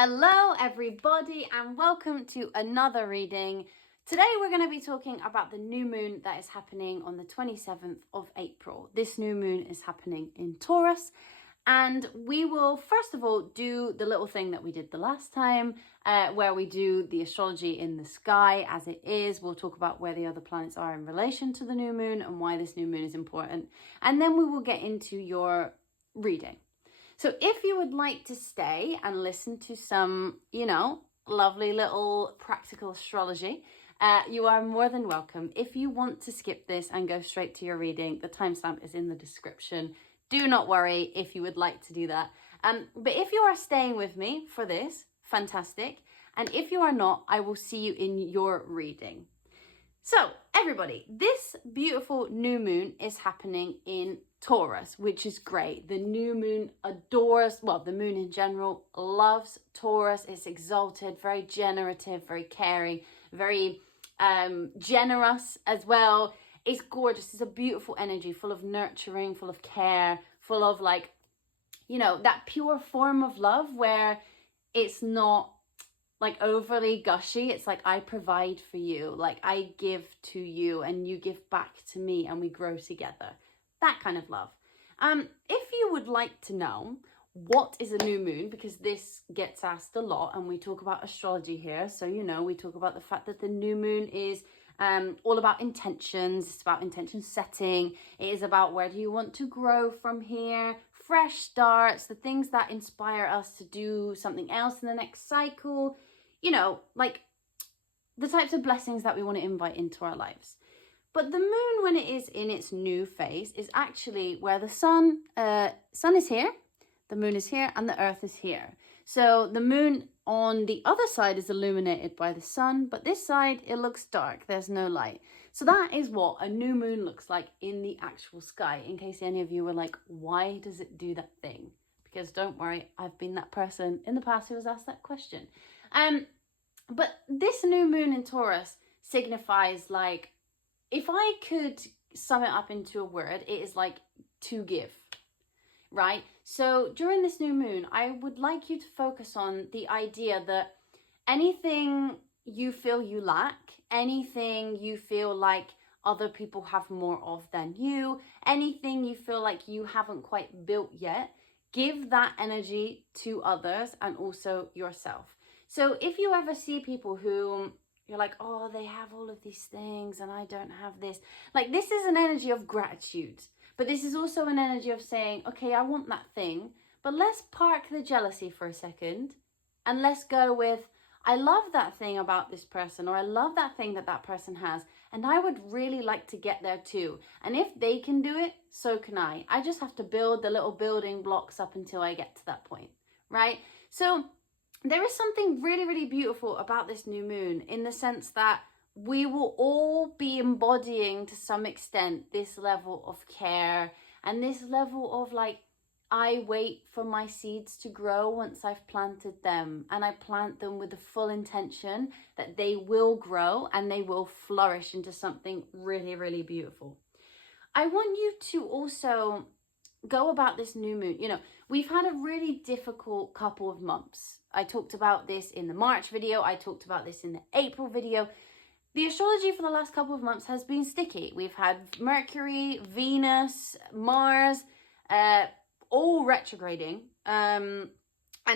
Hello everybody and welcome to another reading. Today we're going to be talking about the new moon that is happening on the 27th of April. This new moon is happening in Taurus, and we will first of all do the little thing that we did the last time where we do the astrology in the sky as it is. We'll talk about where the other planets are in relation to the new moon and why this new moon is important, and then we will get into your reading. So if you would like to stay and listen to some, lovely little practical astrology, you are more than welcome. If you want to skip this and go straight to your reading, the timestamp is in the description. Do not worry if you would like to do that. But if you are staying with me for this, fantastic. And if you are not, I will see you in your reading. So everybody, this beautiful new moon is happening in Taurus, which is great. The new moon adores, the moon in general loves Taurus. It's exalted, very generative, very caring, very generous as well. It's gorgeous. It's a beautiful energy, full of nurturing, full of care, full of that pure form of love where it's not like overly gushy. It's like, I provide for you, like I give to you and you give back to me and we grow together. That kind of love. If you would like to know what is a new moon, because this gets asked a lot and we talk about astrology here. So, we talk about the fact that the new moon is all about intentions. It's about intention setting. It is about where do you want to grow from here, fresh starts, the things that inspire us to do something else in the next cycle, like the types of blessings that we want to invite into our lives. But the moon, when it is in its new phase, is actually where the sun is here, the moon is here, and the earth is here. So the moon on the other side is illuminated by the sun, but this side, it looks dark. There's no light. So that is what a new moon looks like in the actual sky, in case any of you were like, why does it do that thing? Because don't worry, I've been that person in the past who was asked that question. But this new moon in Taurus signifies, like, if I could sum it up into a word, it is like to give, right? So during this new moon, I would like you to focus on the idea that anything you feel you lack, anything you feel like other people have more of than you, anything you feel like you haven't quite built yet, give that energy to others and also yourself. So if you ever see people who you're like, oh, they have all of these things and I don't have this. Like, this is an energy of gratitude. But this is also an energy of saying, okay, I want that thing, but let's park the jealousy for a second and let's go with, I love that thing about this person, or I love that thing that that person has, and I would really like to get there too. And if they can do it, so can I. I just have to build the little building blocks up until I get to that point, right? So there is something really, really beautiful about this new moon in the sense that we will all be embodying to some extent this level of care and this level of like, I wait for my seeds to grow once I've planted them, and I plant them with the full intention that they will grow and they will flourish into something really, really beautiful. I want you to also go about this new moon. We've had a really difficult couple of months. I talked about this in the March video. I talked about this in the April video. The astrology for the last couple of months has been sticky. We've had Mercury, Venus, Mars, all retrograding. And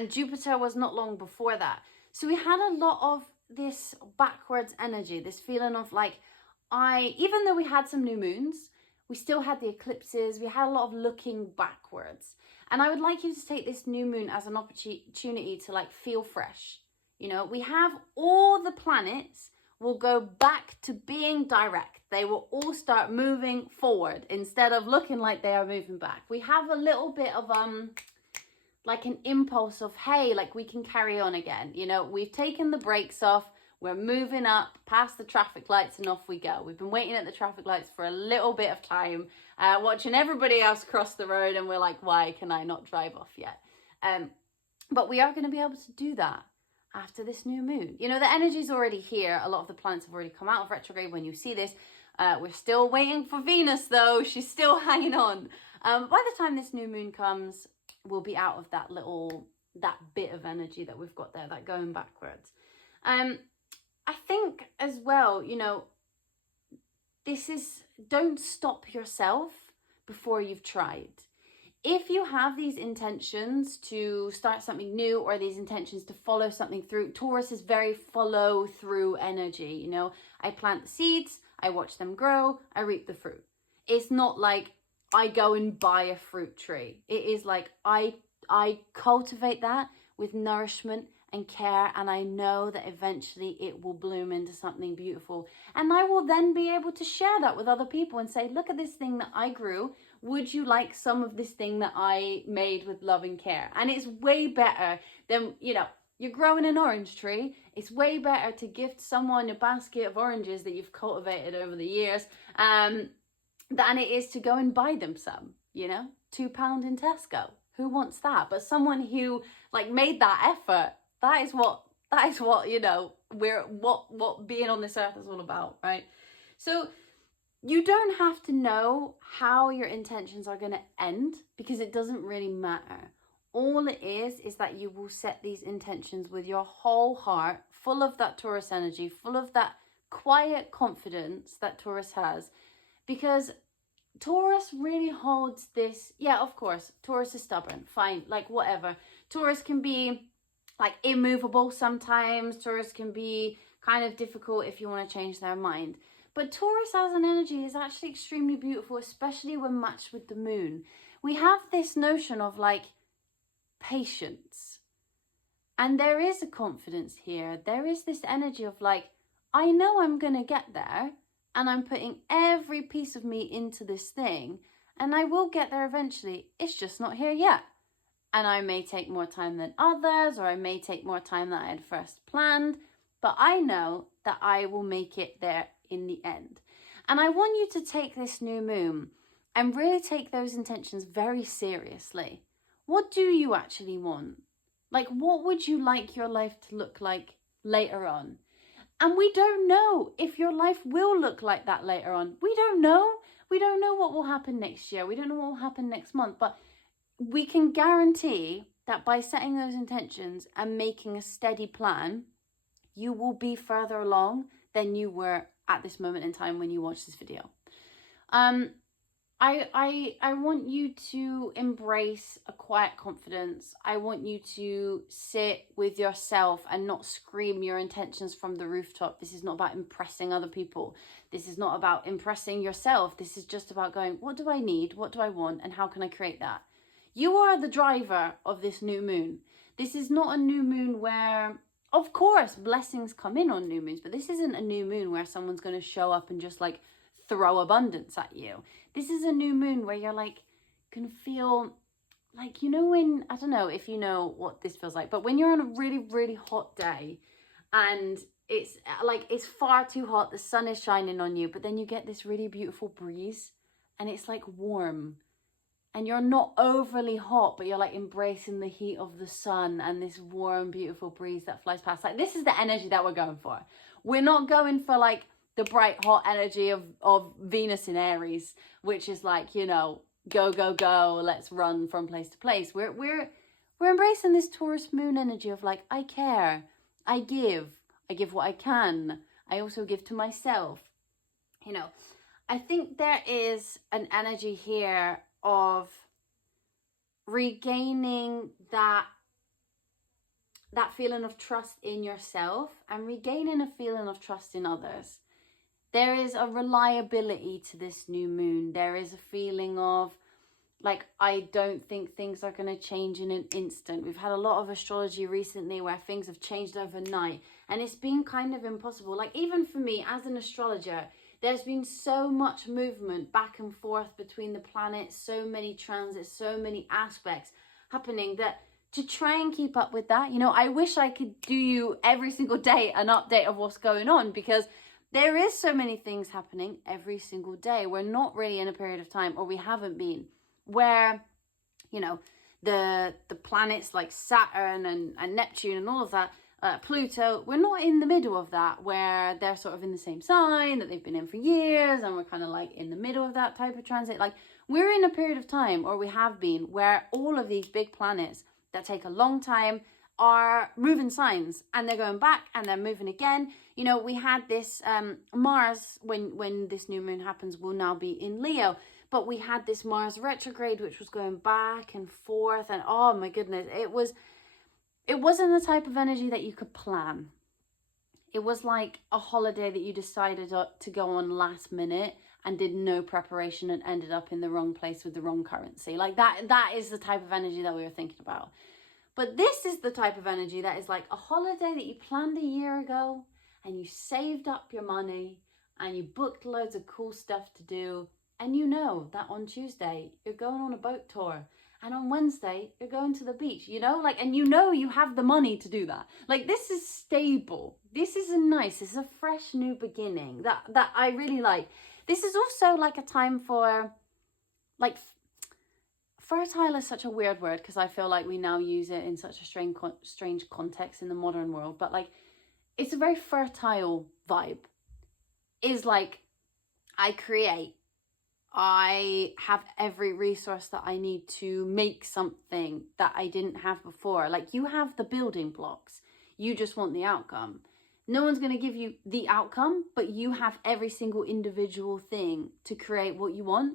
Jupiter was not long before that. So we had a lot of this backwards energy, this feeling of like, even though we had some new moons, we still had the eclipses, we had a lot of looking backwards. And I would like you to take this new moon as an opportunity to like feel fresh. We have all the planets will go back to being direct. They will all start moving forward instead of looking like they are moving back. We have a little bit of like an impulse of, hey, like we can carry on again. We've taken the brakes off. We're moving up past the traffic lights and off we go. We've been waiting at the traffic lights for a little bit of time, watching everybody else cross the road, and we're like, why can I not drive off yet? But we are going to be able to do that after this new moon. The energy's already here. A lot of the planets have already come out of retrograde when you see this. We're still waiting for Venus though. She's still hanging on. By the time this new moon comes, we'll be out of that little that bit of energy that we've got there, that going backwards. I think as well, you know, this is, don't stop yourself before you've tried. If you have these intentions to start something new or these intentions to follow something through, Taurus is very follow through energy. You know, I plant the seeds, I watch them grow, I reap the fruit. It's not like I go and buy a fruit tree. It is like I cultivate that with nourishment and care, and I know that eventually it will bloom into something beautiful. And I will then be able to share that with other people and say, look at this thing that I grew. Would you like some of this thing that I made with love and care? And it's way better than, you know, you're growing an orange tree. It's way better to gift someone a basket of oranges that you've cultivated over the years than it is to go and buy them some, you know, £2 in Tesco. Who wants that? But someone who like made that effort, that is what, you know, what being on this earth is all about, right? So you don't have to know how your intentions are going to end, because it doesn't really matter. All it is that you will set these intentions with your whole heart, full of that Taurus energy, full of that quiet confidence that Taurus has. Because Taurus really holds this, yeah, of course, Taurus is stubborn, fine, like whatever. Taurus can be like immovable sometimes. Taurus can be kind of difficult if you want to change their mind. But Taurus as an energy is actually extremely beautiful, especially when matched with the moon. We have this notion of like patience. And there is a confidence here. There is this energy of like, I know I'm going to get there, and I'm putting every piece of me into this thing, and I will get there eventually. It's just not here yet. And I may take more time than others, or I may take more time than I had first planned, but I know that I will make it there in the end. And I want you to take this new moon and really take those intentions very seriously. What do you actually want? Like, what would you like your life to look like later on? And we don't know if your life will look like that later on. We don't know. We don't know what will happen next year. We don't know what will happen next month. But we can guarantee that by setting those intentions and making a steady plan, you will be further along than you were at this moment in time when you watch this video. I want you to embrace a quiet confidence. I want you to sit with yourself and not scream your intentions from the rooftop. This is not about impressing other people. This is not about impressing yourself. This is just about going, what do I need? What do I want? And how can I create that? You are the driver of this new moon. This is not a new moon where, of course, blessings come in on new moons, but this isn't a new moon where someone's going to show up and just like throw abundance at you. This is a new moon where you're like, can feel like, you know, when, I don't know if you know what this feels like, but when you're on a really, really hot day and it's like, it's far too hot, the sun is shining on you, but then you get this really beautiful breeze and it's like warm. And you're not overly hot, but you're like embracing the heat of the sun and this warm, beautiful breeze that flies past. Like, this is the energy that we're going for. We're not going for like the bright, hot energy of Venus in Aries, which is like, you know, go, go, go, let's run from place to place. We're embracing this Taurus moon energy of like, I care, I give what I can. I also give to myself. You know, I think there is an energy here of regaining that feeling of trust in yourself and regaining a feeling of trust in others. There is a reliability to this new moon. There is a feeling of like, I don't think things are going to change in an instant. We've had a lot of astrology recently where things have changed overnight, and it's been kind of impossible. Like, even for me as an astrologer, there's been so much movement back and forth between the planets, so many transits, so many aspects happening that to try and keep up with that, you know, I wish I could do you every single day an update of what's going on, because there is so many things happening every single day. We're not really in a period of time, or we haven't been, where, you know, the planets like Saturn and Neptune and all of that, Pluto, we're not in the middle of that where they're sort of in the same sign that they've been in for years, and we're kind of like in the middle of that type of transit. Like, we're in a period of time, or we have been, where all of these big planets that take a long time are moving signs, and they're going back and they're moving again. You know, we had this Mars, when this new moon happens, will now be in Leo, but we had this Mars retrograde which was going back and forth, and oh my goodness, it wasn't the type of energy that you could plan. It was like a holiday that you decided to go on last minute and did no preparation and ended up in the wrong place with the wrong currency. Like that is the type of energy that we were thinking about. But this is the type of energy that is like a holiday that you planned a year ago, and you saved up your money and you booked loads of cool stuff to do. And you know that on Tuesday you're going on a boat tour, and on Wednesday you're going to the beach, you know, like, and you know you have the money to do that. Like, this is stable. This is this is a fresh new beginning that I really like. This is also like a time for, like, fertile is such a weird word because I feel like we now use it in such a strange context in the modern world, but like, it's a very fertile vibe. Is like, I create, I have every resource that I need to make something that I didn't have before. Like, you have the building blocks, you just want the outcome. No one's going to give you the outcome, but you have every single individual thing to create what you want.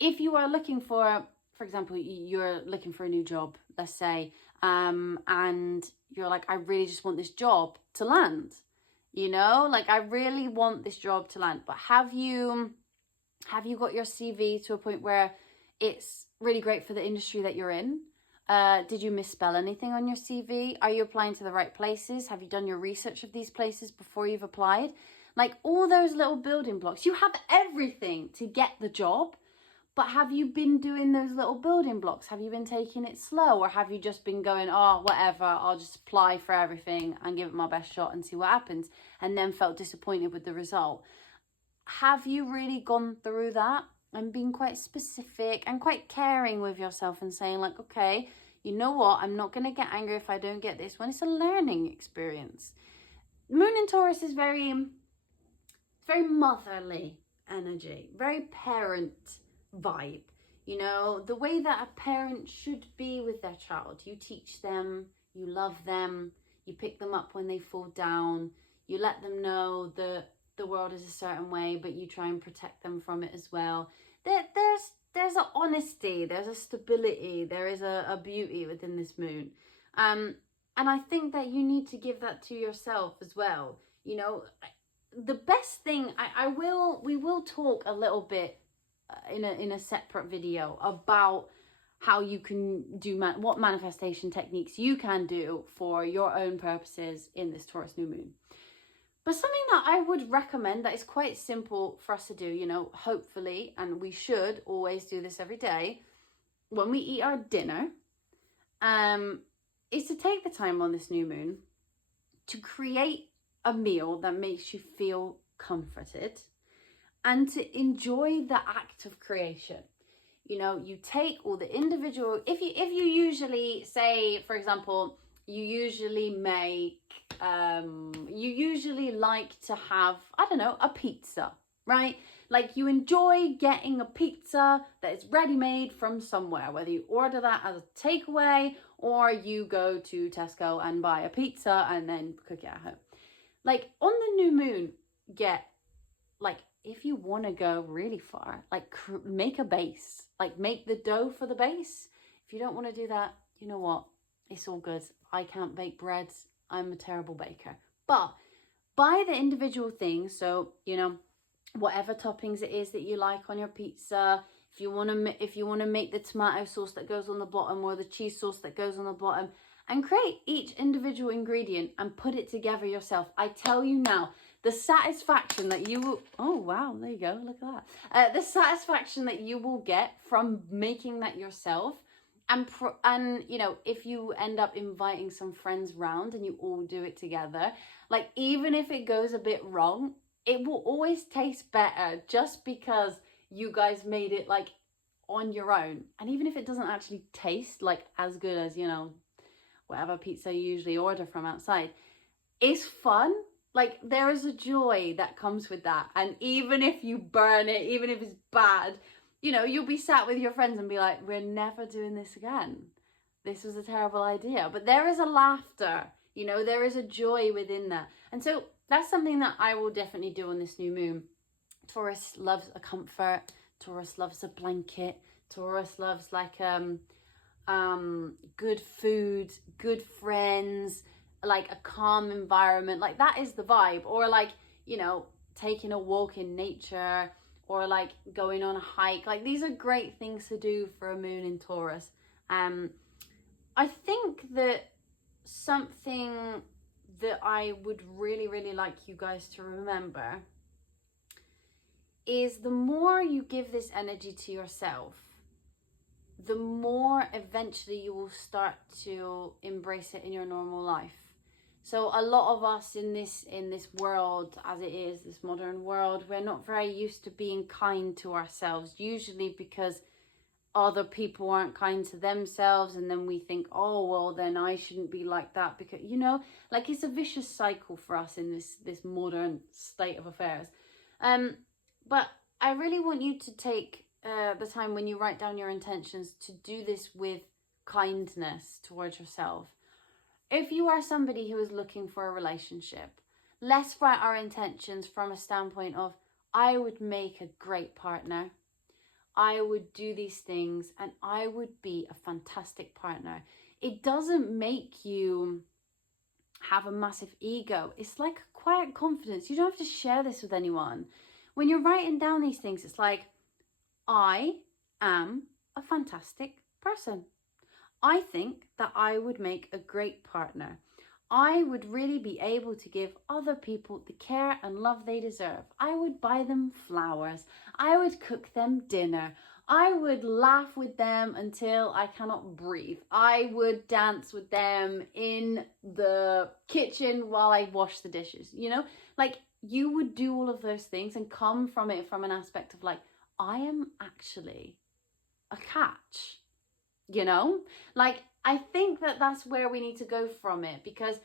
If you are looking for example, you're looking for a new job, let's say, and you're like, I really just want this job to land, you know, like, I really want this job to land. But have you got your CV to a point where it's really great for the industry that you're in? Did you misspell anything on your CV? Are you applying to the right places? Have you done your research of these places before you've applied? Like, all those little building blocks, you have everything to get the job. But have you been doing those little building blocks? Have you been taking it slow? Or have you just been going, oh, whatever, I'll just apply for everything and give it my best shot and see what happens, and then felt disappointed with the result? Have you really gone through that and been quite specific and quite caring with yourself and saying, like, okay, you know what, I'm not going to get angry if I don't get this one. It's a learning experience. Moon in Taurus is very motherly energy, very parent vibe, you know, the way that a parent should be with their child. You teach them, you love them, you pick them up when they fall down, you let them know that the world is a certain way, but you try and protect them from it as well. There's an honesty, there's a stability, there is a beauty within this moon, and I think that you need to give that to yourself as well. You know, the best thing, we will talk a little bit in a separate video about how you can do what manifestation techniques you can do for your own purposes in this Taurus new moon. But something that I would recommend that is quite simple for us to do, you know, hopefully, and we should always do this every day when we eat our dinner, is to take the time on this new moon to create a meal that makes you feel comforted and to enjoy the act of creation. You know, you take all the individual, if you usually say, for example, you usually like to have, I don't know, a pizza, right? Like, you enjoy getting a pizza that is ready-made from somewhere, whether you order that as a takeaway or you go to Tesco and buy a pizza and then cook it at home. Like, on the new moon, if you want to go really far, like, make a base, like, make the dough for the base. If you don't want to do that, you know what? It's all good. I can't bake breads. I'm a terrible baker. But buy the individual things. So, you know, whatever toppings it is that you like on your pizza. If you want to make the tomato sauce that goes on the bottom or the cheese sauce that goes on the bottom, and create each individual ingredient and put it together yourself. I tell you now, the satisfaction that you will, oh wow, there you go, look at that. The satisfaction that you will get from making that yourself, and you know, if you end up inviting some friends round and you all do it together, like, even if it goes a bit wrong, it will always taste better just because you guys made it, like, on your own. And even if it doesn't actually taste like as good as, you know, whatever pizza you usually order from outside, it's fun. Like, there is a joy that comes with that. And even if you burn it, even if it's bad, you know, you'll be sat with your friends and be like, we're never doing this again. this was a terrible idea. But there is a laughter, you know, there is a joy within that. And so that's something that I will definitely do on this new moon. Taurus loves a comfort. Taurus loves a blanket. Taurus loves like good food, good friends, like a calm environment. Like that is the vibe. Or like, you know, taking a walk in nature, or like going on a hike. Like these are great things to do for a moon in Taurus. I think that something that I would really, really like you guys to remember is the more you give this energy to yourself, the more eventually you will start to embrace it in your normal life. So a lot of us in this world, as it is, this modern world, we're not very used to being kind to ourselves, usually because other people aren't kind to themselves, and then we think, oh well, then I shouldn't be like that, because, you know, like it's a vicious cycle for us in this modern state of affairs. But I really want you to take the time when you write down your intentions to do this with kindness towards yourself. If you are somebody who is looking for a relationship, let's write our intentions from a standpoint of, I would make a great partner, I would do these things, and I would be a fantastic partner. It doesn't make you have a massive ego. It's like a quiet confidence. You don't have to share this with anyone. When you're writing down these things, it's like, I am a fantastic person. I think that I would make a great partner. I would really be able to give other people the care and love they deserve. I would buy them flowers. I would cook them dinner. I would laugh with them until I cannot breathe. I would dance with them in the kitchen while I wash the dishes. You know, like you would do all of those things and come from it from an aspect of like, I am actually a catch. You know, like I think that that's where we need to go from it, because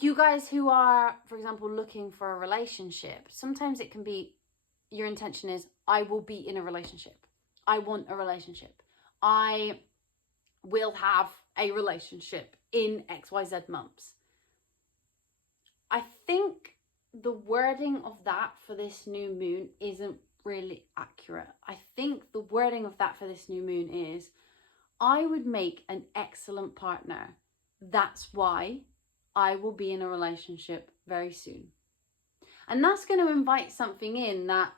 you guys who are, for example, looking for a relationship, sometimes it can be your intention is, I will be in a relationship. I want a relationship. I will have a relationship in XYZ months. I think the wording of that for this new moon isn't really accurate. I think the wording of that for this new moon is, I would make an excellent partner. That's why I will be in a relationship very soon. And that's going to invite something in that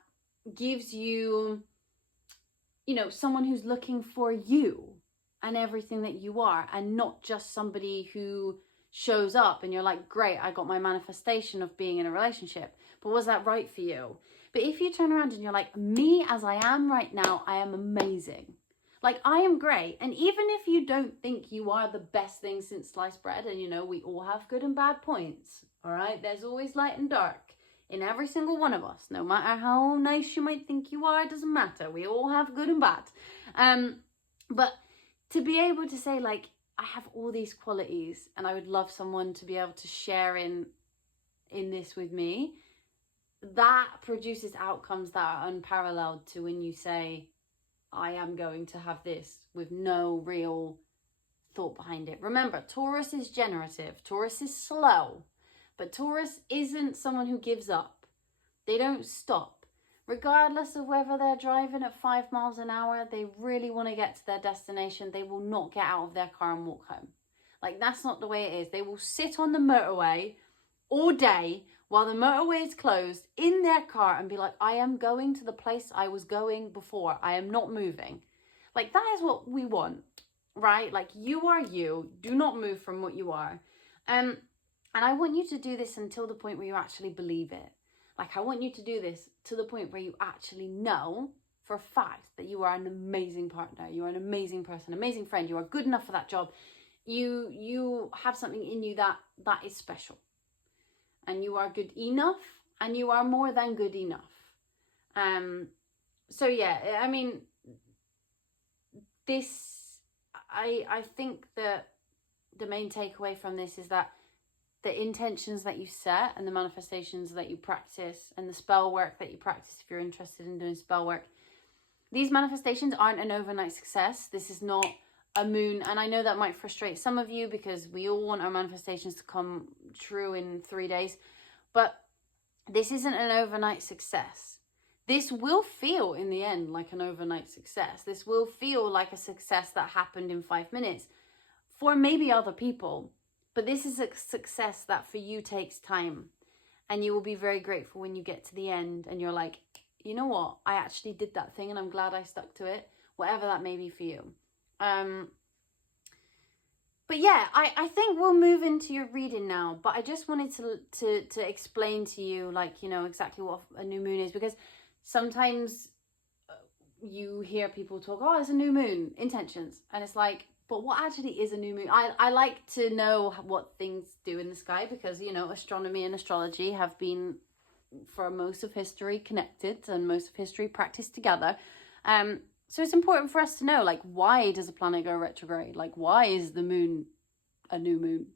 gives you, you know, someone who's looking for you and everything that you are, and not just somebody who shows up and you're like, great, I got my manifestation of being in a relationship, but was that right for you? But if you turn around and you're like, me as I am right now, I am amazing. Like, I am great. And even if you don't think you are the best thing since sliced bread, and you know, we all have good and bad points, all right? There's always light and dark in every single one of us. No matter how nice you might think you are, it doesn't matter. We all have good and bad. But to be able to say, like, I have all these qualities and I would love someone to be able to share in this with me, that produces outcomes that are unparalleled to when you say, I am going to have this, with no real thought behind it. Remember, Taurus is generative. Taurus is slow. But Taurus isn't someone who gives up. They don't stop. Regardless of whether they're driving at 5 miles an hour, they really want to get to their destination. They will not get out of their car and walk home. Like, that's not the way it is. They will sit on the motorway all day while the motorway is closed in their car and be like, I am going to the place I was going before. I am not moving. Like, that is what we want, right? Like, you are you. Do not move from what you are. And I want you to do this until the point where you actually believe it. Like, I want you to do this to the point where you actually know for a fact that you are an amazing partner. You are an amazing person, amazing friend. You are good enough for that job. You have something in you that is special. And you are good enough, and you are more than good enough. So yeah, I mean, I think that the main takeaway from this is that the intentions that you set and the manifestations that you practice and the spell work that you practice, if you're interested in doing spell work, these manifestations aren't an overnight success. This is not a moon, and I know that might frustrate some of you because we all want our manifestations to come true in 3 days, but this isn't an overnight success. This will feel in the end like an overnight success. This will feel like a success that happened in 5 minutes for maybe other people, but this is a success that for you takes time, and you will be very grateful when you get to the end and you're like, you know what, I actually did that thing and I'm glad I stuck to it, whatever that may be for you. But yeah, I think we'll move into your reading now, but I just wanted to explain to you, like, you know, exactly what a new moon is, because sometimes you hear people talk, oh, it's a new moon, intentions, and it's like, but what actually is a new moon? I like to know what things do in the sky, because, you know, astronomy and astrology have been, for most of history, connected, and most of history practiced together. So it's important for us to know, like, why does a planet go retrograde? Like, why is the moon a new moon?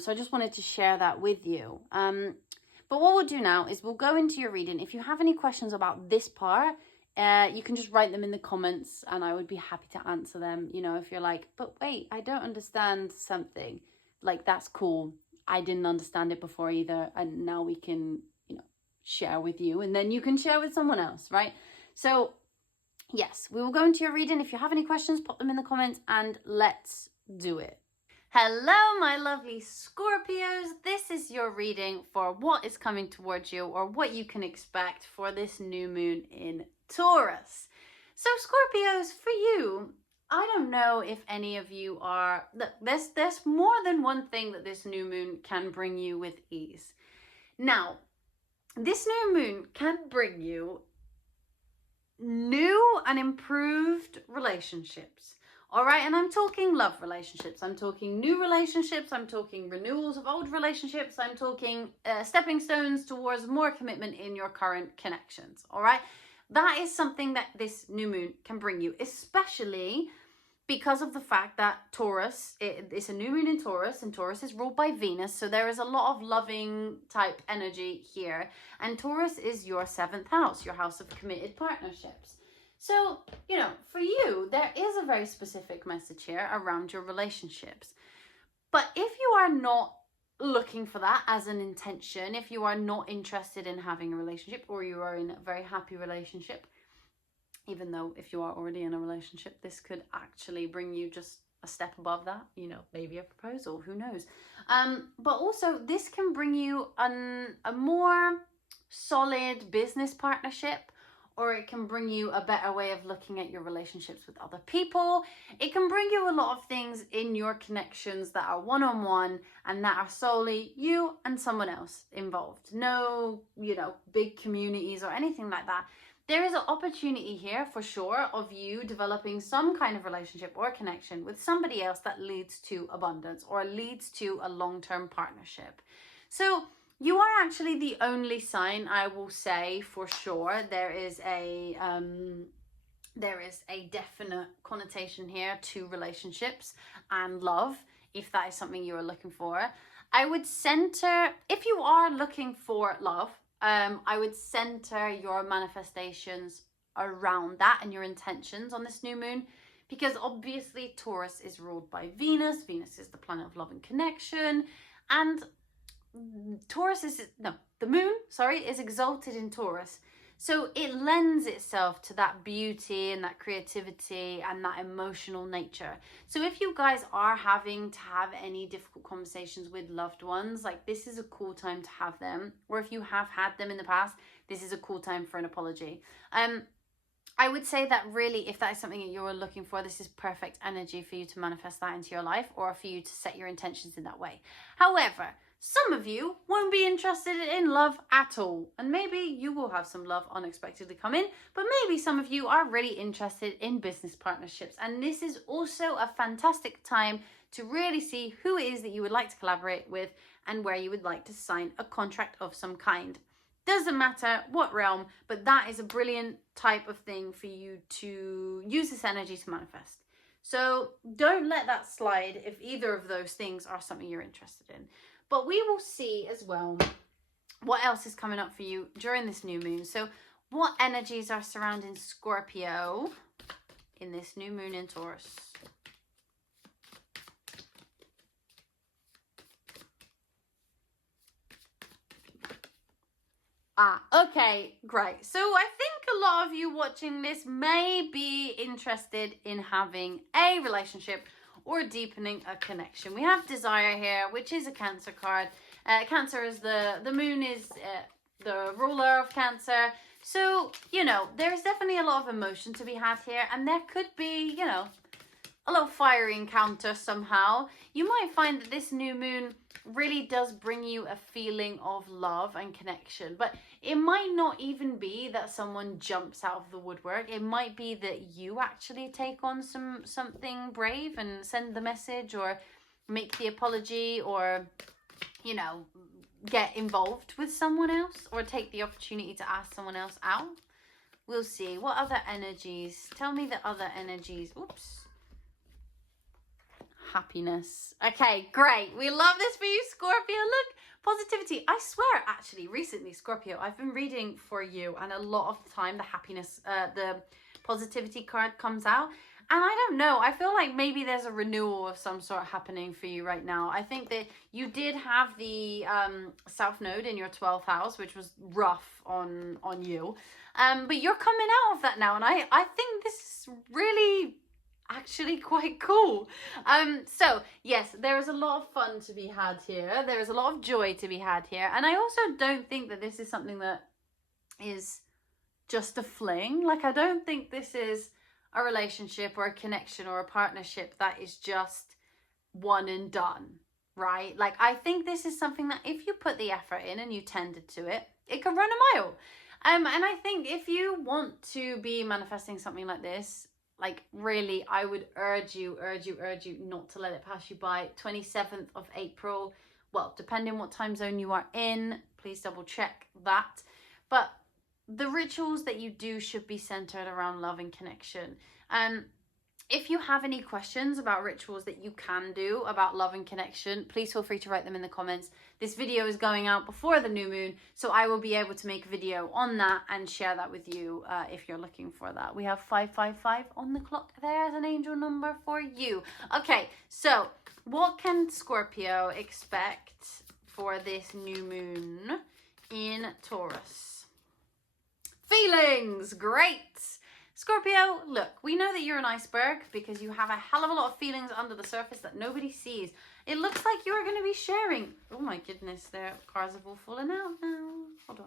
So I just wanted to share that with you. But what we'll do now is we'll go into your reading. If you have any questions about this part, you can just write them in the comments and I would be happy to answer them. You know, if you're like, but wait, I don't understand something, like, that's cool. I didn't understand it before either. And now we can, you know, share with you, and then you can share with someone else, right? So yes, we will go into your reading. If you have any questions, pop them in the comments and let's do it. Hello, my lovely Scorpios. This is your reading for what is coming towards you, or what you can expect for this new moon in Taurus. So Scorpios, for you, I don't know if any of you are, look, there's more than one thing that this new moon can bring you with ease. Now, this new moon can bring you new and improved relationships. All right, and I'm talking love relationships, I'm talking new relationships, I'm talking renewals of old relationships, I'm talking stepping stones towards more commitment in your current connections. All right, that is something that this new moon can bring you, especially because of the fact that Taurus, it's a new moon in Taurus, and Taurus is ruled by Venus, so there is a lot of loving type energy here, and Taurus is your 7th house, your house of committed partnerships. So, you know, for you, there is a very specific message here around your relationships. But if you are not looking for that as an intention, if you are not interested in having a relationship, or you are in a very happy relationship, even though if you are already in a relationship, this could actually bring you just a step above that, you know, maybe a proposal, who knows. But also this can bring you a more solid business partnership, or it can bring you a better way of looking at your relationships with other people. It can bring you a lot of things in your connections that are one-on-one and that are solely you and someone else involved. No, you know, big communities or anything like that. There is an opportunity here for sure of you developing some kind of relationship or connection with somebody else that leads to abundance or leads to a long-term partnership. So you are actually the only sign, I will say for sure. There is a definite connotation here to relationships and love, if that is something you are looking for. I would center, if you are looking for love, I would center your manifestations around that and your intentions on this new moon, because obviously Taurus is ruled by Venus. Venus is the planet of love and connection, and the moon, is exalted in Taurus. So it lends itself to that beauty and that creativity and that emotional nature. So if you guys are having to have any difficult conversations with loved ones, like, this is a cool time to have them. Or if you have had them in the past, this is a cool time for an apology. I would say that really, if that is something that you're looking for, this is perfect energy for you to manifest that into your life, or for you to set your intentions in that way. However, some of you won't be interested in love at all, and maybe you will have some love unexpectedly come in, but maybe some of you are really interested in business partnerships, and this is also a fantastic time to really see who it is that you would like to collaborate with and where you would like to sign a contract of some kind. Doesn't matter what realm, but that is a brilliant type of thing for you to use this energy to manifest. So don't let that slide if either of those things are something you're interested in. But we will see as well what else is coming up for you during this new moon. So what energies are surrounding Scorpio in this new moon in Taurus? Okay, great. So I think a lot of you watching this may be interested in having a relationship or deepening a connection. We have desire here, which is a Cancer card. Cancer is the moon is the ruler of Cancer. So, you know, there's definitely a lot of emotion to be had here, and there could be, you know, a little fiery encounter somehow. You might find that this new moon really does bring you a feeling of love and connection, but it might not even be that someone jumps out of the woodwork. It might be that you actually take on something brave and send the message or make the apology, or, you know, get involved with someone else, or take the opportunity to ask someone else out. We'll see. What other energies? Tell me the other energies. Oops. Happiness. Okay, great. We love this for you, Scorpio. Look, positivity. I swear, actually, recently, Scorpio, I've been reading for you, and a lot of the time the happiness, the positivity card comes out. And I don't know, I feel like maybe there's a renewal of some sort happening for you right now. I think that you did have the South Node in your 12th house, which was rough on you. But you're coming out of that now, and I think this is really actually quite cool. So yes, there is a lot of fun to be had here. There is a lot of joy to be had here. And I also don't think that this is something that is just a fling. Like, I don't think this is a relationship or a connection or a partnership that is just one and done, right? Like, I think this is something that if you put the effort in and you tended to it, it could run a mile. And I think if you want to be manifesting something like this, like, really, I would urge you not to let it pass you by. 27th of April. Well, depending what time zone you are in, please double check that. But the rituals that you do should be centered around love and connection. If you have any questions about rituals that you can do about love and connection, please feel free to write them in the comments. This video is going out before the new moon, so I will be able to make a video on that and share that with you if you're looking for that. We have 555 on the clock there as an angel number for you. Okay, so what can Scorpio expect for this new moon in Taurus? Feelings, great. Scorpio, look, we know that you're an iceberg because you have a hell of a lot of feelings under the surface that nobody sees. It looks like you're going to be sharing. Oh my goodness, their cards have all fallen out now. Hold on.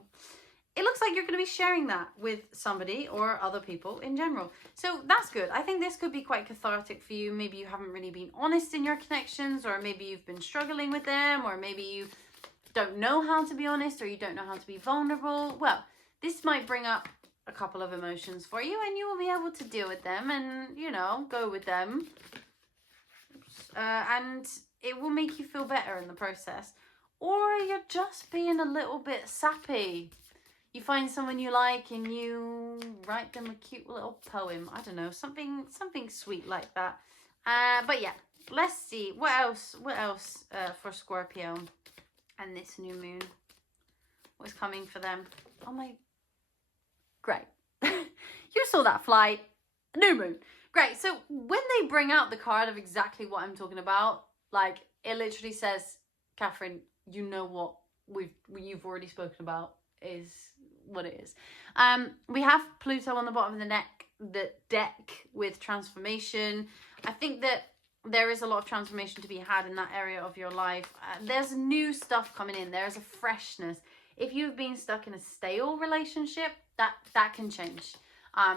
It looks like you're going to be sharing that with somebody or other people in general. So that's good. I think this could be quite cathartic for you. Maybe you haven't really been honest in your connections, or maybe you've been struggling with them, or maybe you don't know how to be honest, or you don't know how to be vulnerable. Well, this might bring up a couple of emotions for you, and you will be able to deal with them and, you know, go with them. And it will make you feel better in the process. Or you're just being a little bit sappy. You find someone you like and you write them a cute little poem. I don't know, something sweet like that. But yeah, let's see. What else for Scorpio and this new moon? What's coming for them? Oh my... Great. You saw that fly. New moon. Great. So when they bring out the card of exactly what I'm talking about, like, it literally says, Catherine, you know what you've already spoken about is what it is. We have Pluto on the bottom of the deck with transformation. I think that there is a lot of transformation to be had in that area of your life. There's new stuff coming in. There's a freshness. If you've been stuck in a stale relationship, that can change.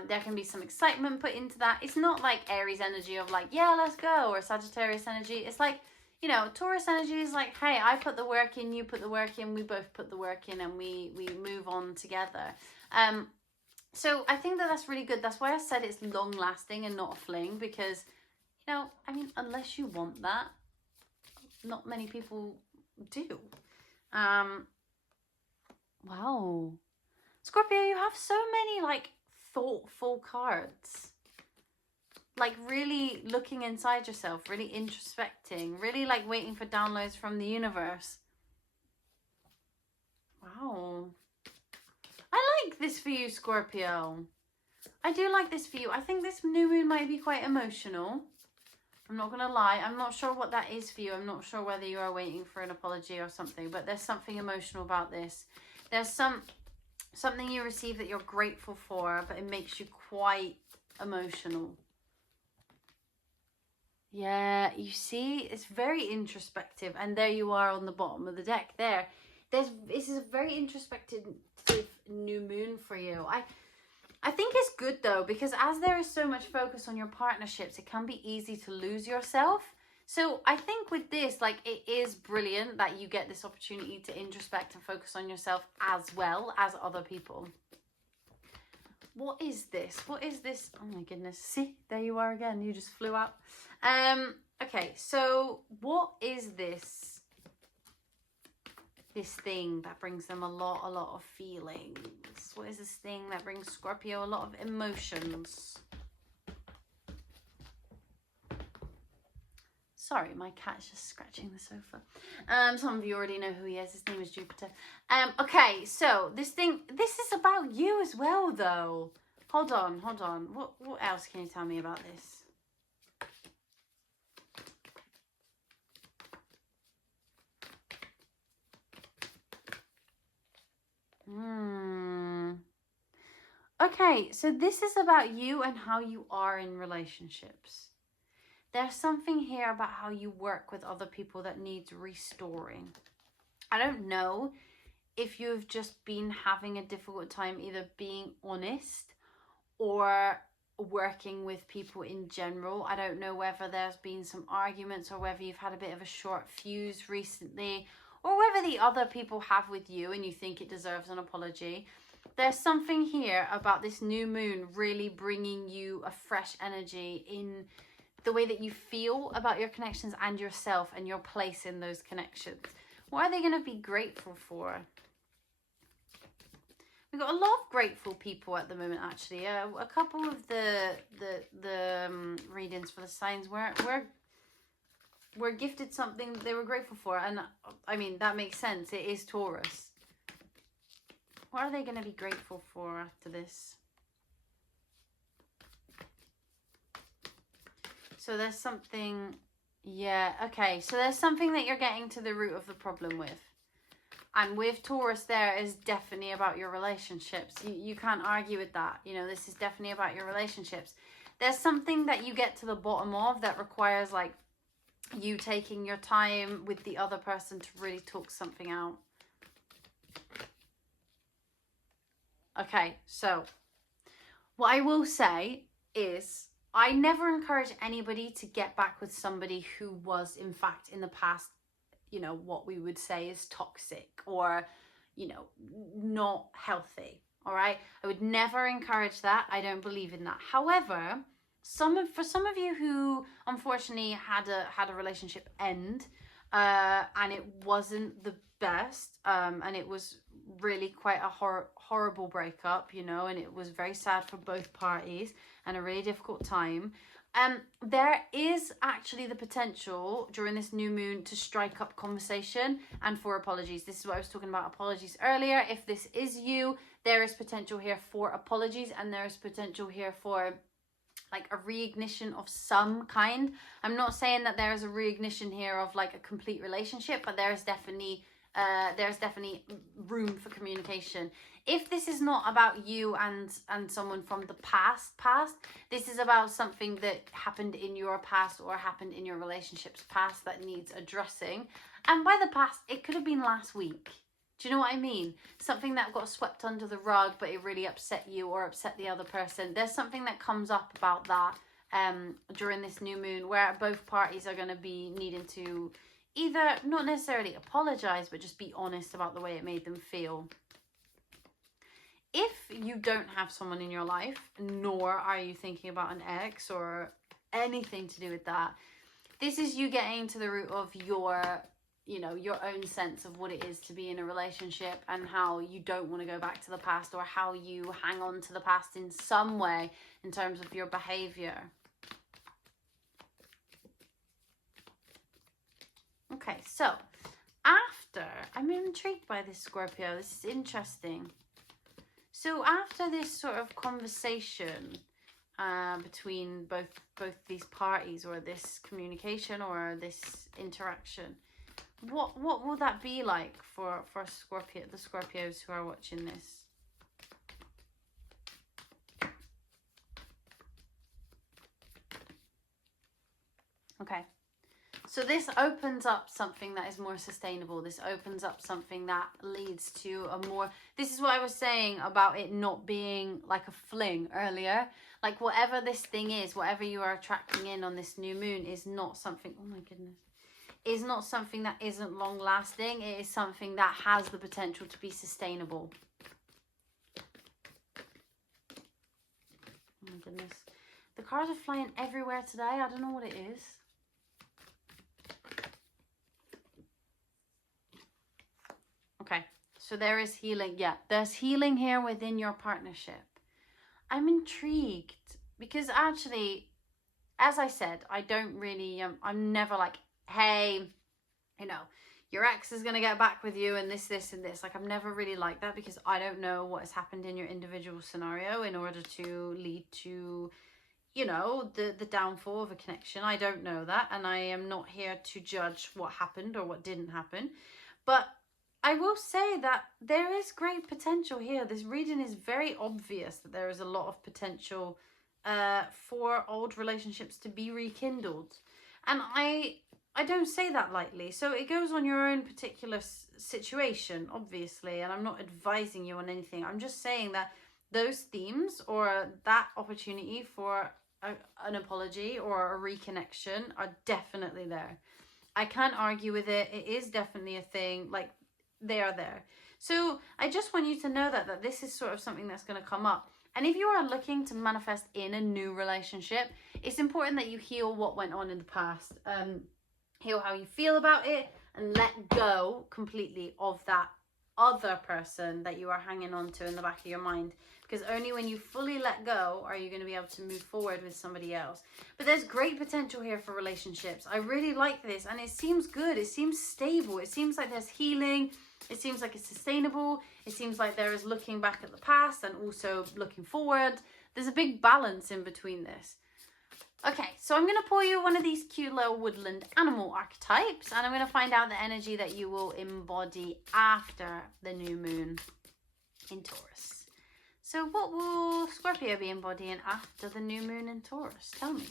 There can be some excitement put into that. It's not like Aries energy of like, yeah, let's go, or Sagittarius energy. It's like, you know, Taurus energy is like, hey, I put the work in, you put the work in, we both put the work in, and we move on together. So I think that that's really good. That's why I said it's long lasting and not a fling, because, you know, I mean, unless you want that, not many people do. Wow. Scorpio, you have so many, like, thoughtful cards. Like, really looking inside yourself, really introspecting, really, like, waiting for downloads from the universe. Wow. I like this for you, Scorpio. I do like this for you. I think this new moon might be quite emotional. I'm not going to lie. I'm not sure what that is for you. I'm not sure whether you are waiting for an apology or something, but there's something emotional about this. There's some Something you receive that you're grateful for, but it makes you quite emotional. Yeah, you see, it's very introspective. And there you are on the bottom of the deck there. This is a very introspective new moon for you. I think it's good though, because as there is so much focus on your partnerships, it can be easy to lose yourself. So I think with this, like, it is brilliant that you get this opportunity to introspect and focus on yourself as well as other people. What is this? What is this? Oh my goodness. See, there you are again. You just flew out. Okay, so what is this? This thing that brings them a lot of feelings. What is this thing that brings Scorpio a lot of emotions? Sorry, my cat's just scratching the sofa. Some of you already know who he is. His name is Jupiter. Okay, so this is about you as well, though. Hold on. What else can you tell me about this? Okay, so this is about you and how you are in relationships. There's something here about how you work with other people that needs restoring. I don't know if you've just been having a difficult time either being honest or working with people in general. I don't know whether there's been some arguments or whether you've had a bit of a short fuse recently, or whether the other people have with you and you think it deserves an apology. There's something here about this new moon really bringing you a fresh energy in the way that you feel about your connections and yourself and your place in those connections. What are they going to be grateful for? We've got a lot of grateful people at the moment, actually. A couple of the readings for the signs were gifted something that they were grateful for. And I mean, that makes sense. It is Taurus. What are they going to be grateful for after this? So there's something, yeah, okay. So there's something that you're getting to the root of the problem with. And with Taurus, there is definitely about your relationships. You can't argue with that. You know, this is definitely about your relationships. There's something that you get to the bottom of that requires, like, you taking your time with the other person to really talk something out. Okay, so what I will say is I never encourage anybody to get back with somebody who was, in fact, in the past, you know, what we would say is toxic or, you know, not healthy. All right. I would never encourage that. I don't believe in that. However, for some of you who unfortunately had a relationship end, and it wasn't the best, and it was really quite a horrible breakup, you know, and it was very sad for both parties and a really difficult time. There is actually the potential during this new moon to strike up conversation and for apologies. This is what I was talking about, apologies earlier. If this is you, there is potential here for apologies, and there is potential here for like a reignition of some kind. I'm not saying that there is a reignition here of like a complete relationship, but there's definitely room for communication. If this is not about you and someone from the past, this is about something that happened in your past or happened in your relationship's past that needs addressing. And by the past, it could have been last week. Do you know what I mean? Something that got swept under the rug, but it really upset you or upset the other person. There's something that comes up about that during this new moon, where both parties are going to be needing to either not necessarily apologize, but just be honest about the way it made them feel. If you don't have someone in your life, nor are you thinking about an ex or anything to do with that, this is you getting to the root of your, you know, your own sense of what it is to be in a relationship and how you don't want to go back to the past, or how you hang on to the past in some way in terms of your behavior. Okay, so after, I'm intrigued by this, Scorpio. This is interesting. So after this sort of conversation between both these parties, or this communication or this interaction, what will that be like for Scorpio, the Scorpios who are watching this? Okay. So this opens up something that is more sustainable. This opens up something that leads to a more... This is what I was saying about it not being like a fling earlier. Like whatever this thing is, whatever you are attracting in on this new moon is not something... Oh my goodness. Is not something that isn't long lasting. It is something that has the potential to be sustainable. Oh my goodness. The cards are flying everywhere today. I don't know what it is. Okay, so there is healing. Yeah, there's healing here within your partnership. I'm intrigued because actually, as I said, I don't really, I'm never like, hey, you know, your ex is going to get back with you and this, and this. Like, I'm never really like that because I don't know what has happened in your individual scenario in order to lead to, you know, the downfall of a connection. I don't know that. And I am not here to judge what happened or what didn't happen. But I will say that there is great potential here. This reading is very obvious that there is a lot of potential for old relationships to be rekindled. And I don't say that lightly. So it goes on your own particular situation, obviously. And I'm not advising you on anything. I'm just saying that those themes or that opportunity for an apology or a reconnection are definitely there. I can't argue with it. It is definitely a thing. Like, they are there. So I just want you to know that this is sort of something that's going to come up. And if you are looking to manifest in a new relationship, it's important that you heal what went on in the past. Heal how you feel about it and let go completely of that other person that you are hanging on to in the back of your mind. Because only when you fully let go are you going to be able to move forward with somebody else. But there's great potential here for relationships. I really like this and it seems good. It seems stable. It seems like there's healing. It seems like it's sustainable. It seems like there is looking back at the past and also looking forward. There's a big balance in between this. Okay, so I'm going to pull you one of these cute little woodland animal archetypes and I'm going to find out the energy that you will embody after the new moon in Taurus. So what will Scorpio be embodying after the new moon in Taurus? Tell me.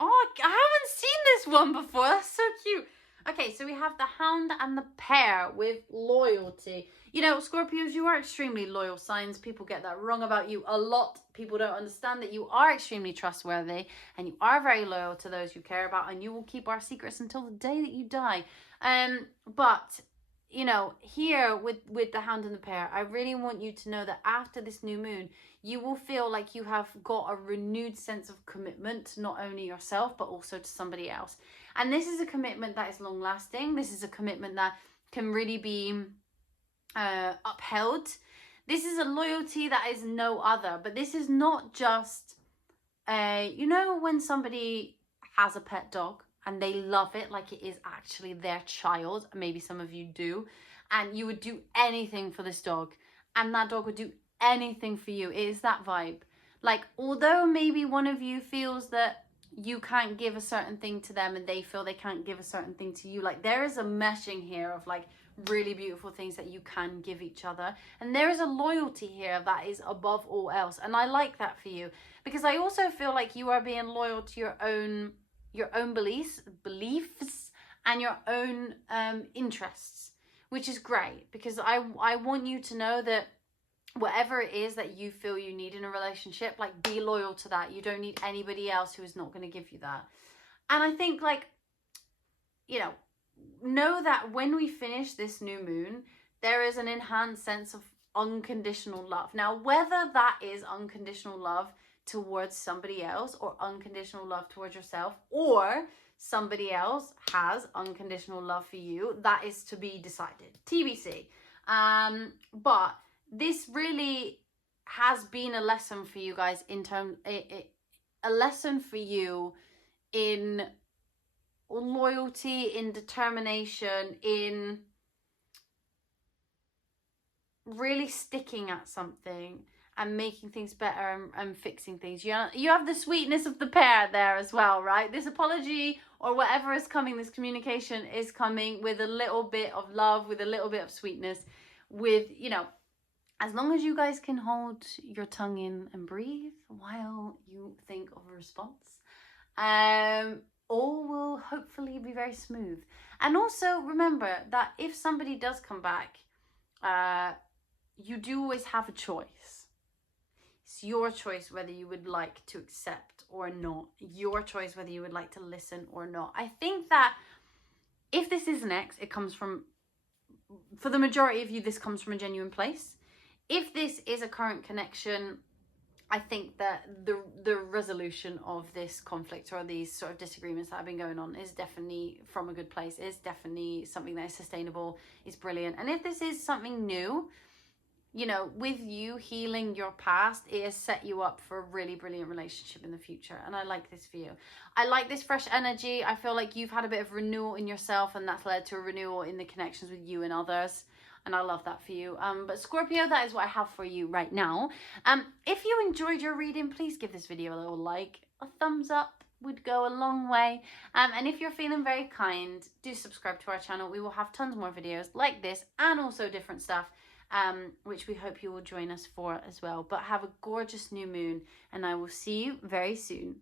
Oh, I haven't seen this one before. That's so cute. Okay, so we have the Hound and the Pair with loyalty. You know, Scorpios, you are extremely loyal signs. People get that wrong about you a lot. People don't understand that you are extremely trustworthy and you are very loyal to those you care about and you will keep our secrets until the day that you die. But, you know, here with the Hound and the Pair, I really want you to know that after this new moon, you will feel like you have got a renewed sense of commitment to not only yourself, but also to somebody else. And this is a commitment that is long lasting. This is a commitment that can really be upheld. This is a loyalty that is no other, but this is not just, you know, when somebody has a pet dog and they love it like it is actually their child, maybe some of you do, and you would do anything for this dog and that dog would do anything for you. It is that vibe. Like, although maybe one of you feels that you can't give a certain thing to them and they feel they can't give a certain thing to you, like there is a meshing here of like really beautiful things that you can give each other, and there is a loyalty here that is above all else. And I like that for you because I also feel like you are being loyal to your own beliefs and your own interests, which is great because I want you to know that whatever it is that you feel you need in a relationship, like be loyal to that. You don't need anybody else who is not going to give you that. And I think, like, you know that when we finish this new moon, there is an enhanced sense of unconditional love. Now, whether that is unconditional love towards somebody else or unconditional love towards yourself, or somebody else has unconditional love for you, that is to be decided. TBC. But this really has been a lesson for you guys a lesson for you in loyalty, in determination, in really sticking at something and making things better and fixing things. You have the sweetness of the pair there as well, right? This apology or whatever is coming, this communication is coming with a little bit of love, with a little bit of sweetness, with, you know, as long as you guys can hold your tongue in and breathe while you think of a response. All will hopefully be very smooth. And also remember that if somebody does come back, you do always have a choice. It's your choice whether you would like to accept or not. Your choice whether you would like to listen or not. I think that if this is an ex, it comes from, for the majority of you, this comes from a genuine place. If this is a current connection, I think that the resolution of this conflict or these sort of disagreements that have been going on is definitely from a good place. It's definitely something that is sustainable, is brilliant. And if this is something new, you know, with you healing your past, it has set you up for a really brilliant relationship in the future. And I like this for you. I like this fresh energy. I feel like you've had a bit of renewal in yourself, and that's led to a renewal in the connections with you and others. And I love that for you. But Scorpio, that is what I have for you right now. If you enjoyed your reading, please give this video a little like. A thumbs up would go a long way. And if you're feeling very kind, do subscribe to our channel. We will have tons more videos like this and also different stuff, which we hope you will join us for as well. But have a gorgeous new moon, and I will see you very soon.